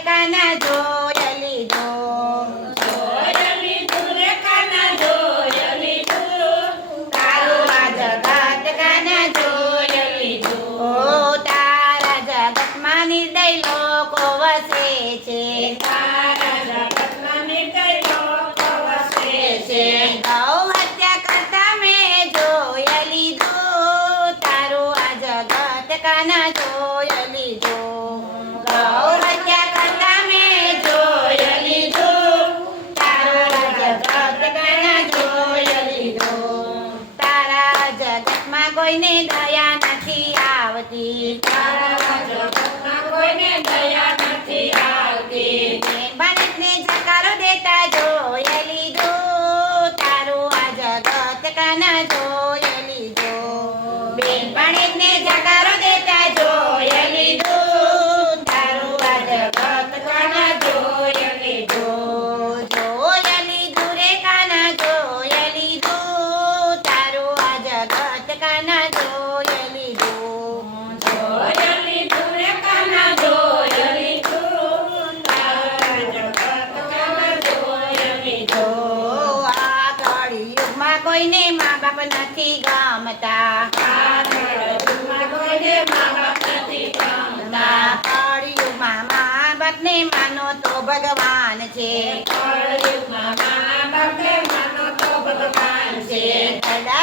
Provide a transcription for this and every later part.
કાના જોઈ લીધું તારું તારું તારા નિર્દય લોકો વસે છે છે ગૌ હત્યા કરતા મેં જોઈ લીધું તારું આ જગત કાના લીધું. તારું જગત કાના બાળકને જકારો દેતા જોઈ લીધું. તારું આ જગત કાના જોઈ લીધું બેન બાળકને જકારો દેતા જોઈ લીધું તારું આ જગત કાના જોઈ લીધું જોઈ લીધું રે કાના જોઈ લીધું તારું આ જગત કાના જોઈ લીધું જો આ કળિયુગમાં કોઈને મા બાપ નથી ગમતા. કળિયુગમાં મા બાપને માનો તો ભગવાન છે.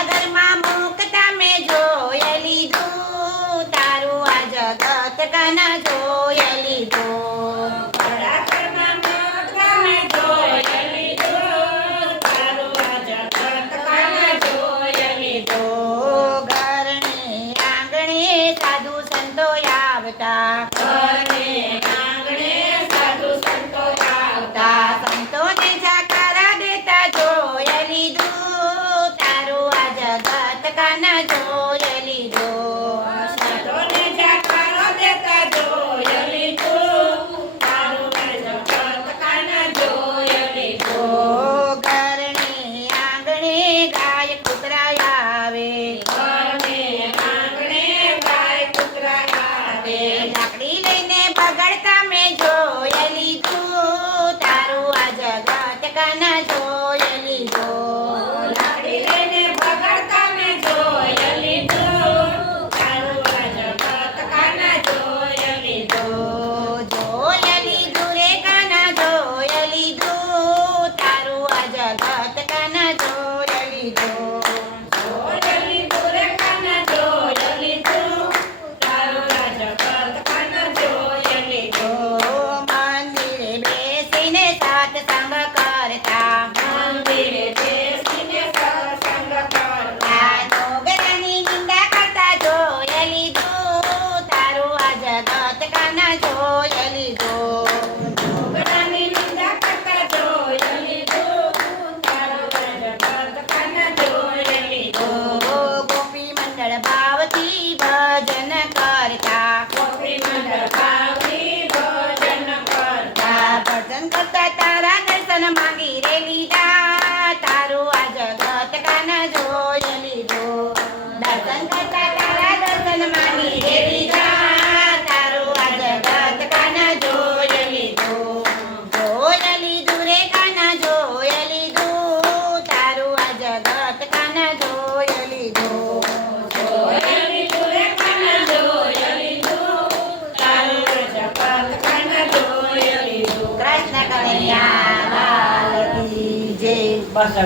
ઘરમાં મુકતા મેં જોઈ લીધું તારું આ જગત કના જોયેલી લીધું તો ઘરને આંગણે સાધુ સંતો આવતા આવતા સંતોને જાકારા દેતા જોઈ લીધું તારું આ જગત કાના જોઈ લીધું. ઓ ઘરને આંગણે ગાય કૂતરા આવે. લાકડી લઈને બગડતા મેં જોય લીધું. તારું આ જગત કાના Thank you. તારા દર્શન માંગી રે લીધા baja de